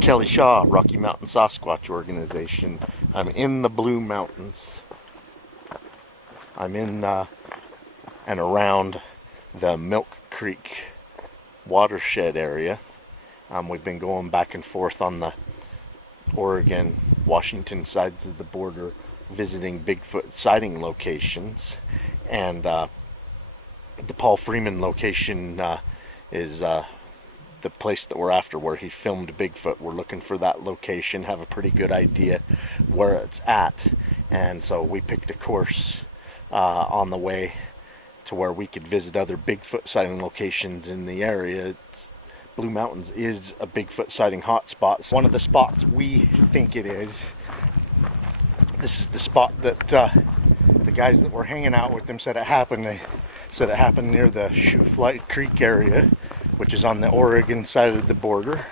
Kelly Shaw, Rocky Mountain Sasquatch Organization. I'm in the Blue Mountains. I'm in and around the Milk Creek watershed area. We've been going back and forth on the Oregon, Washington sides of the border, visiting Bigfoot sighting locations. And the Paul Freeman location is the place that we're after, where he filmed Bigfoot. We're looking for that location, have a pretty good idea where it's at, and so we picked a course on the way to where we could visit other Bigfoot sighting locations in the area. Blue Mountains is a Bigfoot sighting hotspot. So one of the spots we think it is. This is the spot that the guys that were hanging out with them said it happened. They said it happened near the Shooflight Creek area, which is on the Oregon side of the border.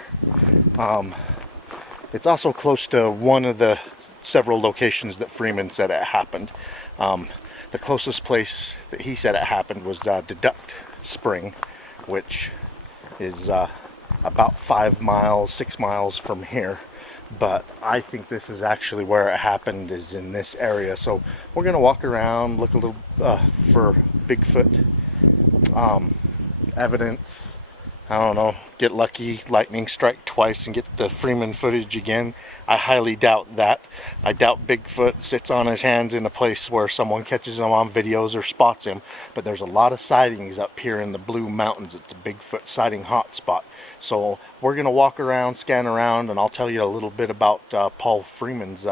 It's also close to one of the several locations that Freeman said it happened. The closest place that he said it happened was Deduct Spring, which is about 5 miles, 6 miles from here. But I think this is actually where it happened, is in this area. So we're gonna walk around, look a little for Bigfoot evidence. I don't know, get lucky, lightning strike twice and get the Freeman footage again. I highly doubt that. I doubt Bigfoot sits on his hands in a place where someone catches him on videos or spots him, but there's a lot of sightings up here in the Blue Mountains. It's a Bigfoot sighting hotspot. So we're gonna walk around, scan around, and I'll tell you a little bit about Paul Freeman's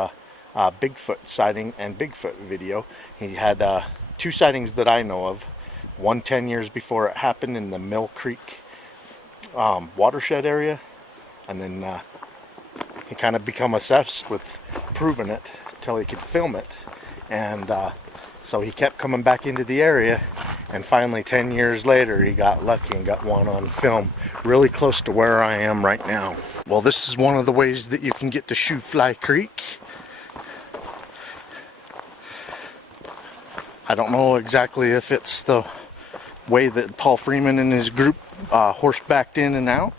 Bigfoot sighting and Bigfoot video. He had 2 sightings that I know of. One 10 years before it happened in the Mill Creek watershed area, and then he kind of become obsessed with proving it until he could film it, and so he kept coming back into the area, and finally 10 years later he got lucky and got one on film really close to where I am right now. Well, this is one of the ways that you can get to Shoofly Creek. I don't know exactly if it's the way that Paul Freeman and his group horsebacked in and out,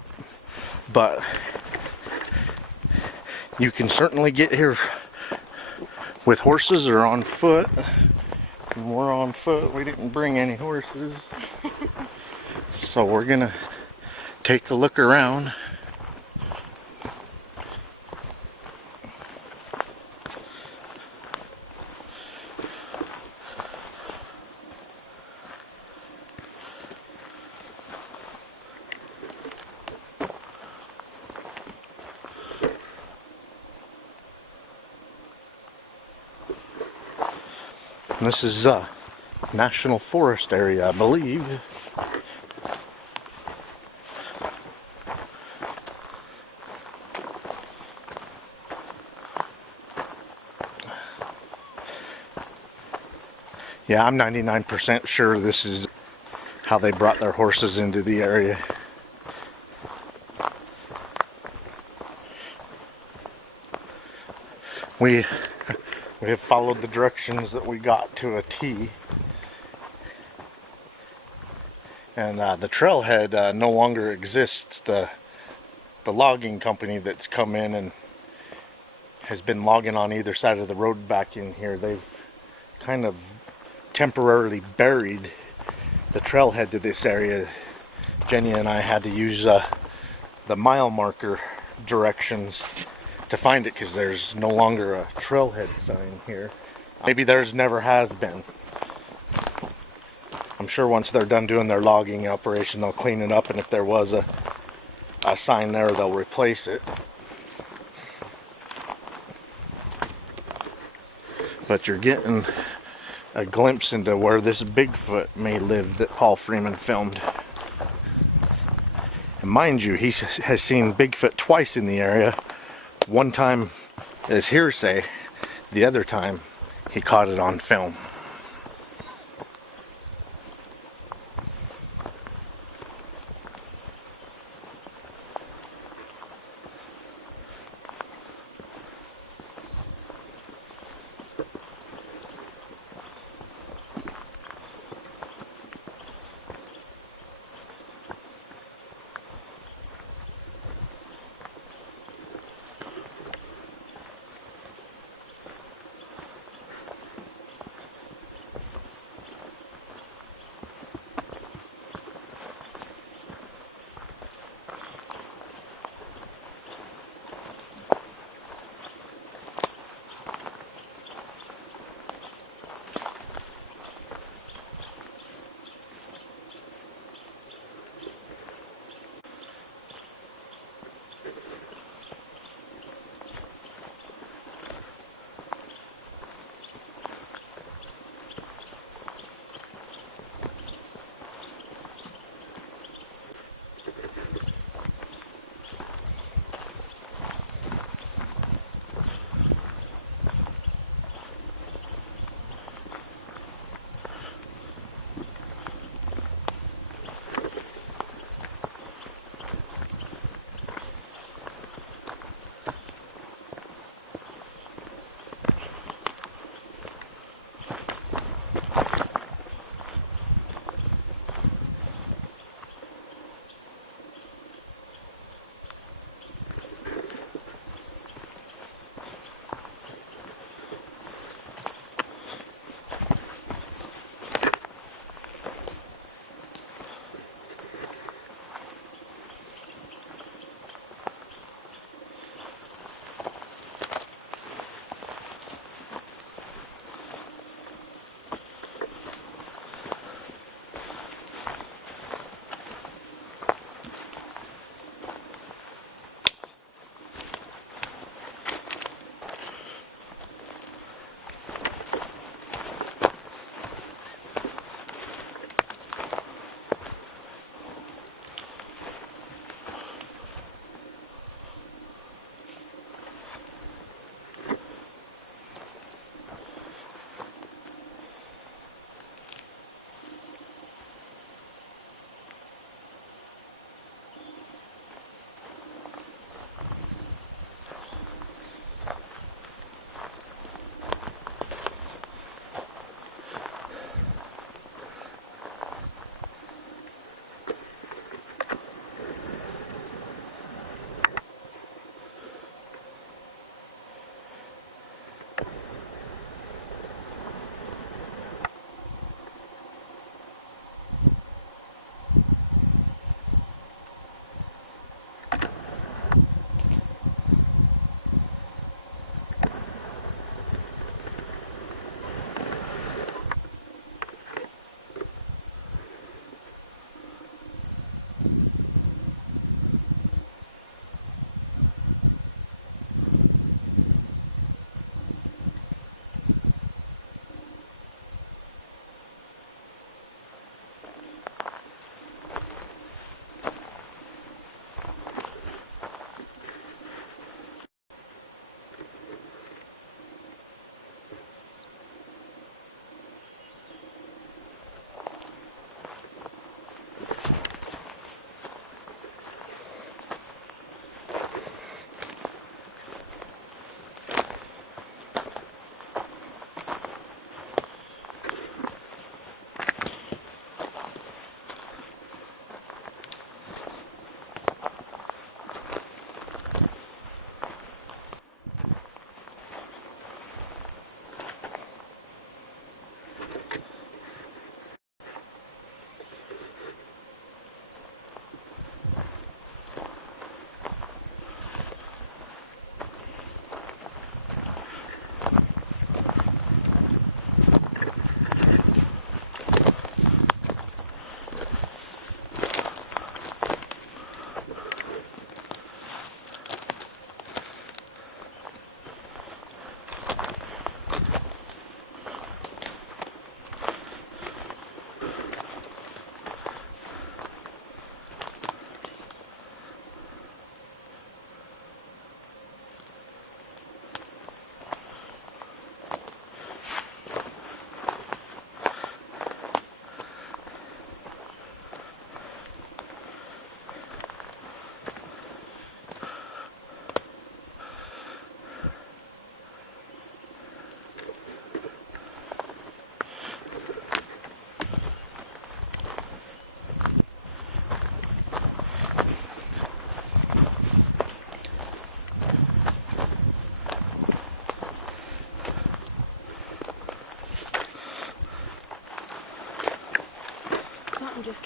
but you can certainly get here with horses or on foot. And we're on foot. We didn't bring any horses, so we're gonna take a look around. And this is a national forest area, I believe. Yeah, I'm 99% sure this is how they brought their horses into the area. We have followed the directions that we got to a T, and the trailhead no longer exists. The logging company that's come in and has been logging on either side of the road back in here, they've kind of temporarily buried the trailhead to this area. Jenny and I had to use the mile marker directions to find it, because there's no longer a trailhead sign here. Maybe there's never has been. I'm sure once they're done doing their logging operation, they'll clean it up, and if there was a sign there, they'll replace it. But you're getting a glimpse into where this Bigfoot may live that Paul Freeman filmed. And mind you, he has seen Bigfoot twice in the area. One time is hearsay, the other time he caught it on film.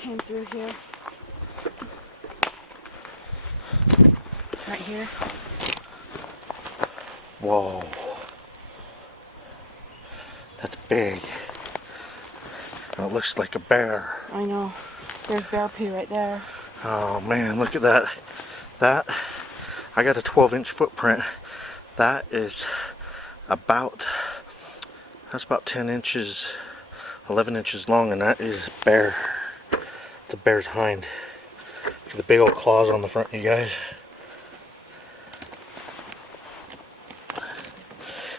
came through here. Right here. Whoa. That's big. And it looks like a bear. I know. There's bear poo right there. Oh man, look at that. I got a 12-inch footprint. That's about 10 inches, 11 inches long, and that is bear. It's a bear's hind. Look at the big old claws on the front, you guys.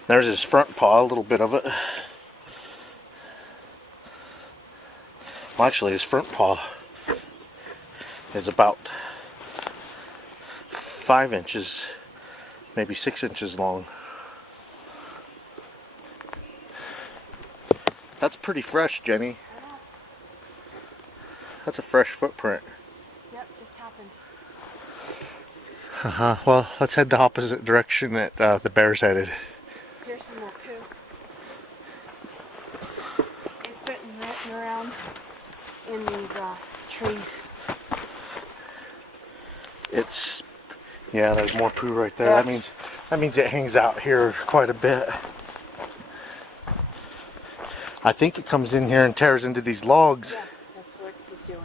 There's his front paw, a little bit of it. Well, actually, his front paw is about 5 inches, maybe 6 inches long. That's pretty fresh, Jenny. That's a fresh footprint. Yep, just happened. Well, let's head the opposite direction that the bear's headed. Here's some more poo. It's been written around in these trees. Yeah, there's more poo right there. That means it hangs out here quite a bit. I think it comes in here and tears into these logs. Yeah, that's what he's doing.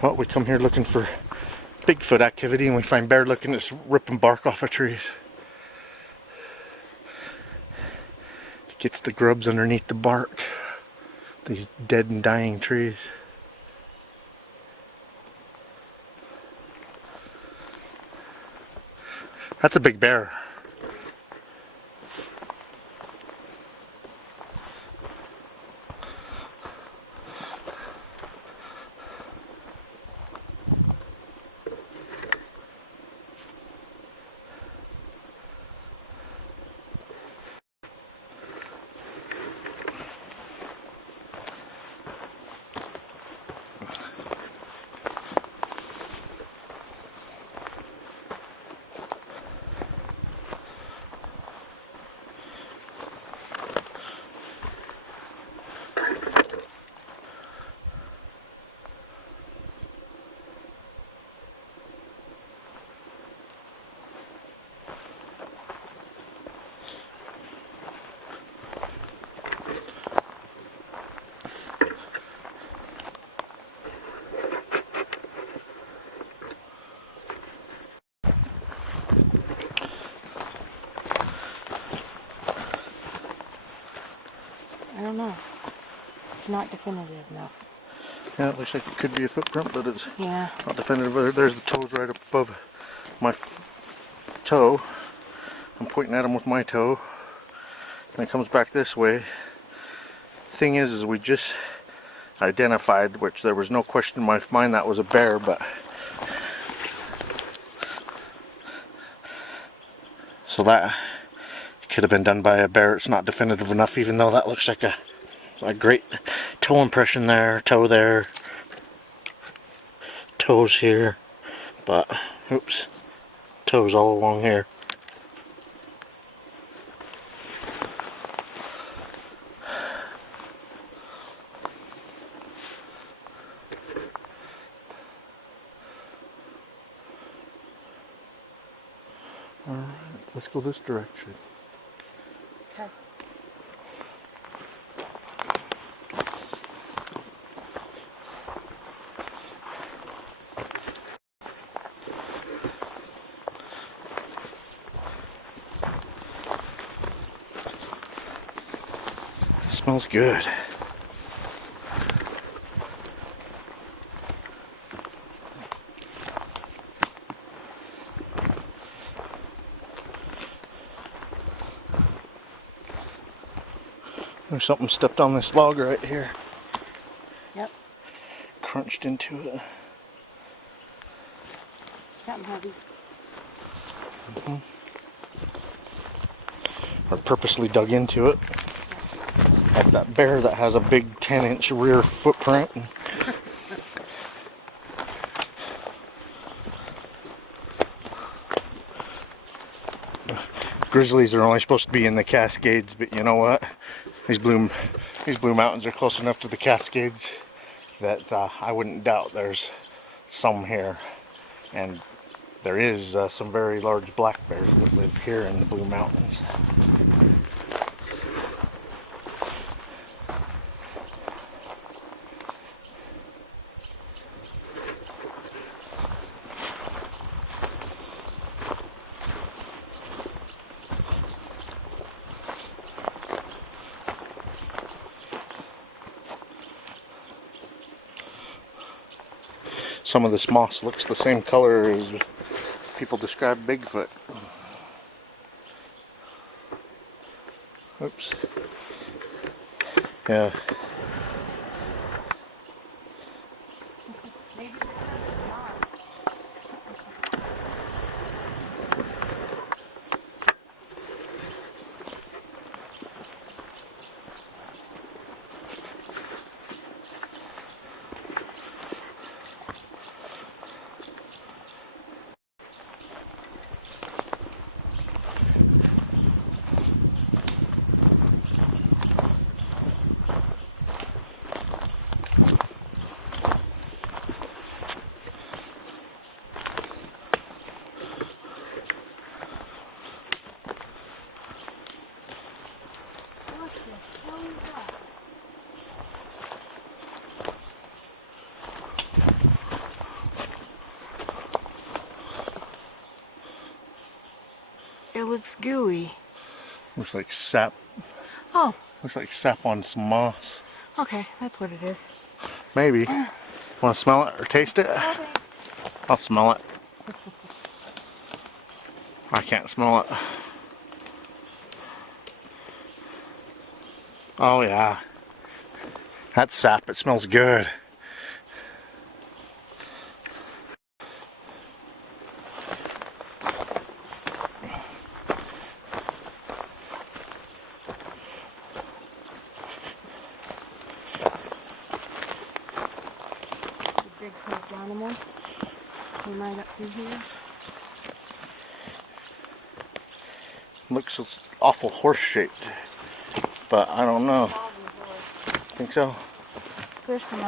Well, we come here looking for Bigfoot activity and we find bear looking at ripping bark off of trees. It gets the grubs underneath the bark. These dead and dying trees. That's a big bear. I don't know. It's not definitive enough. Yeah, it looks like it could be a footprint, but it's Yeah. not definitive. There's the toes right above my toe. I'm pointing at them with my toe. And it comes back this way. Thing is we just identified, which there was no question in my mind that was a bear, but so that could have been done by a bear. It's not definitive enough, even though that looks like a great toe impression there, toe there, toes here, but oops, toes all along here. Alright, let's go this direction. Okay. It smells good. There's something stepped on this log right here. Yep. Crunched into it. Something heavy. Or purposely dug into it. Like that bear that has a big 10-inch rear footprint. Grizzlies are only supposed to be in the Cascades, but you know what? These blue mountains are close enough to the Cascades that I wouldn't doubt there's some here. And there is some very large black bears that live here in the Blue Mountains. Some of this moss looks the same color as people describe Bigfoot. Oops. Yeah. Maybe they're not. What's this? What is that? It looks gooey. Looks like sap. Oh, Looks like sap on some moss. okay, that's what it is. Maybe. Want to smell it or taste it? Okay. I'll smell it. I can't smell it. Oh yeah. That's sap. It smells good. The big curved animal. Came right up through here. Looks awful horse-shaped, but I don't know. Think so? There's some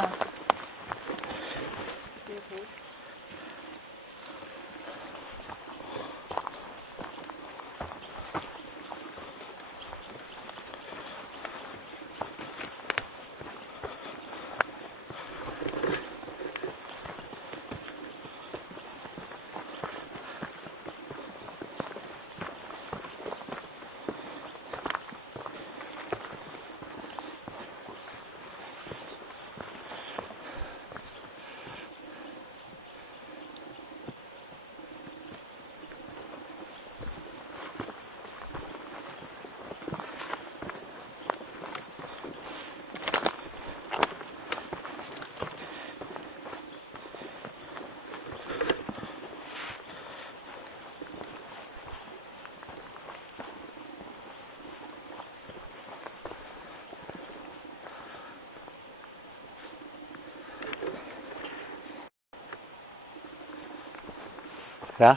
Yeah?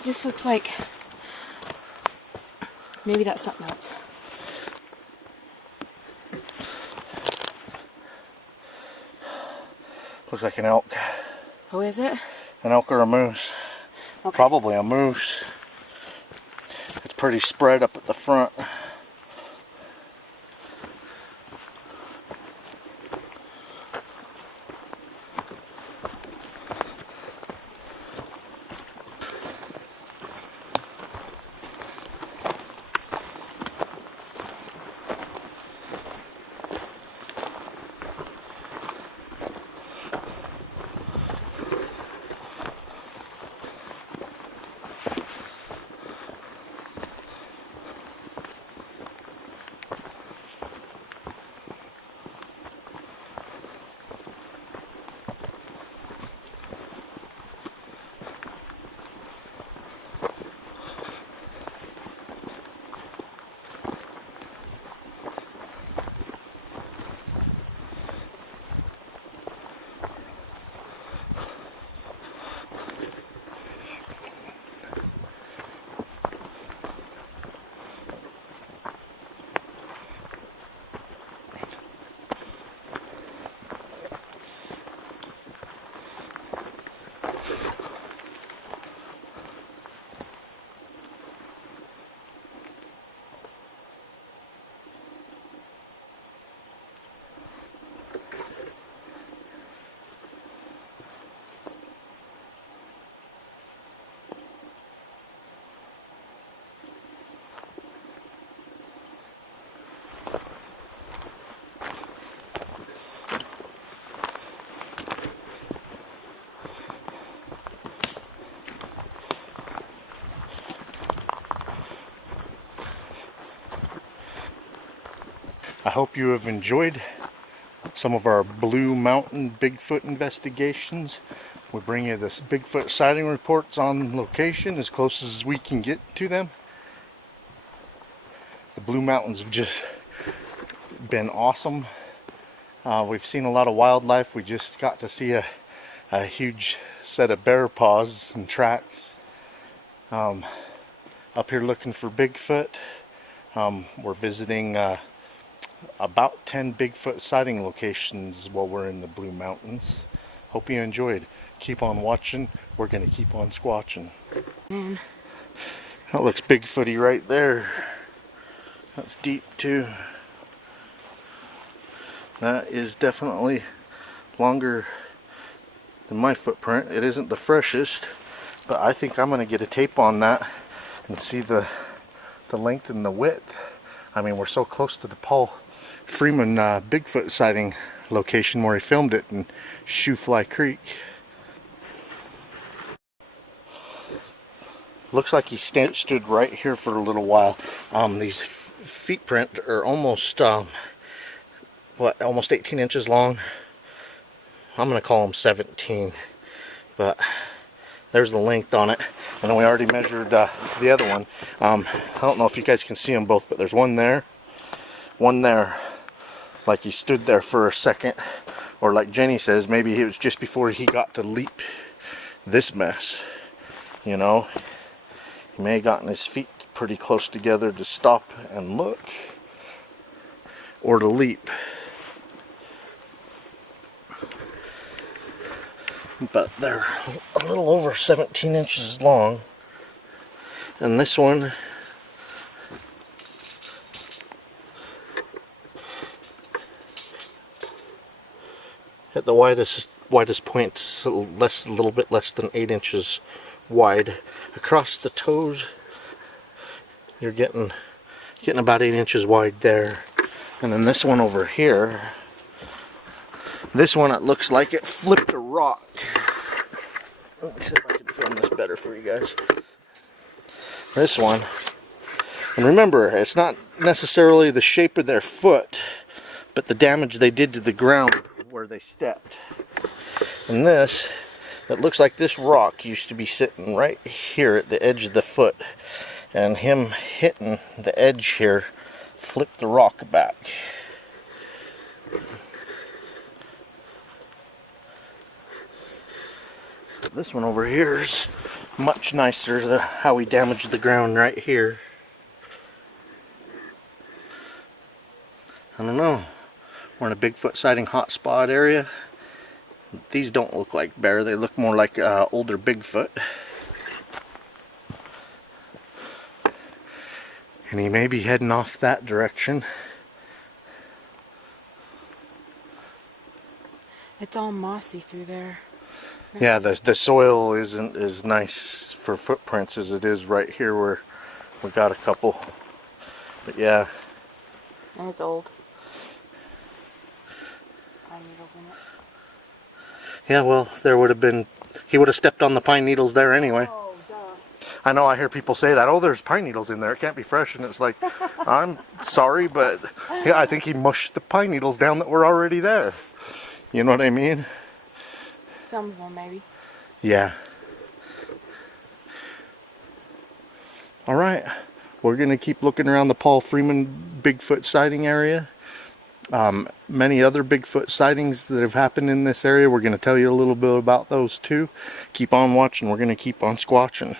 It just looks like maybe that's something else. Looks like an elk. Oh, is it? An elk or a moose. Okay. Probably a moose. It's pretty spread up at the front. I hope you have enjoyed some of our Blue Mountain Bigfoot investigations. We bring you this Bigfoot sighting reports on location as close as we can get to them. The Blue Mountains have just been awesome. We've seen a lot of wildlife. We just got to see a huge set of bear paws and tracks. Up here looking for Bigfoot. We're visiting about 10 Bigfoot sighting locations while we're in the Blue Mountains. Hope you enjoyed. Keep on watching. We're going to keep on squatching. That looks Bigfooty right there. That's deep too. That is definitely longer than my footprint. It isn't the freshest, but I think I'm going to get a tape on that and see the length and the width. I mean, we're so close to the Paul Freeman Bigfoot sighting location where he filmed it in Shoefly Creek. Looks like he stood right here for a little while. These feet print are almost almost 18 inches long. I'm gonna call them 17, but there's the length on it. And then we already measured the other one. I don't know if you guys can see them both, but there's one there, like he stood there for a second, or like Jenny says, maybe it was just before he got to leap this mess, you know. He may have gotten his feet pretty close together to stop and look, or to leap. But they're a little over 17 inches long. And this one at the widest points, a little bit less than 8 inches wide. Across the toes, you're getting about 8 inches wide there. And then this one over here, this one, it looks like it flipped a rock. Let me see if I can film this better for you guys. This one, and remember, it's not necessarily the shape of their foot, but the damage they did to the ground where they stepped. And this, it looks like this rock used to be sitting right here at the edge of the foot, and him hitting the edge here flipped the rock back. This one over here is much nicer than how we damaged the ground right here. I don't know. We're in a Bigfoot sighting hotspot area. These don't look like bear. They look more like older Bigfoot. And he may be heading off that direction. It's all mossy through there. Yeah, the soil isn't as nice for footprints as it is right here where we got a couple. But yeah. And it's old. Pine needles in it. Yeah, well, there would have been, he would have stepped on the pine needles there anyway. Oh, duh. I know, I hear people say that, oh, there's pine needles in there, it can't be fresh. And it's like, I'm sorry, but yeah, I think he mushed the pine needles down that were already there. You know what I mean? Some of them, maybe. Yeah. All right, we're going to keep looking around the Paul Freeman Bigfoot sighting area. Many other Bigfoot sightings that have happened in this area, we're going to tell you a little bit about those too. Keep on watching, we're going to keep on squatching.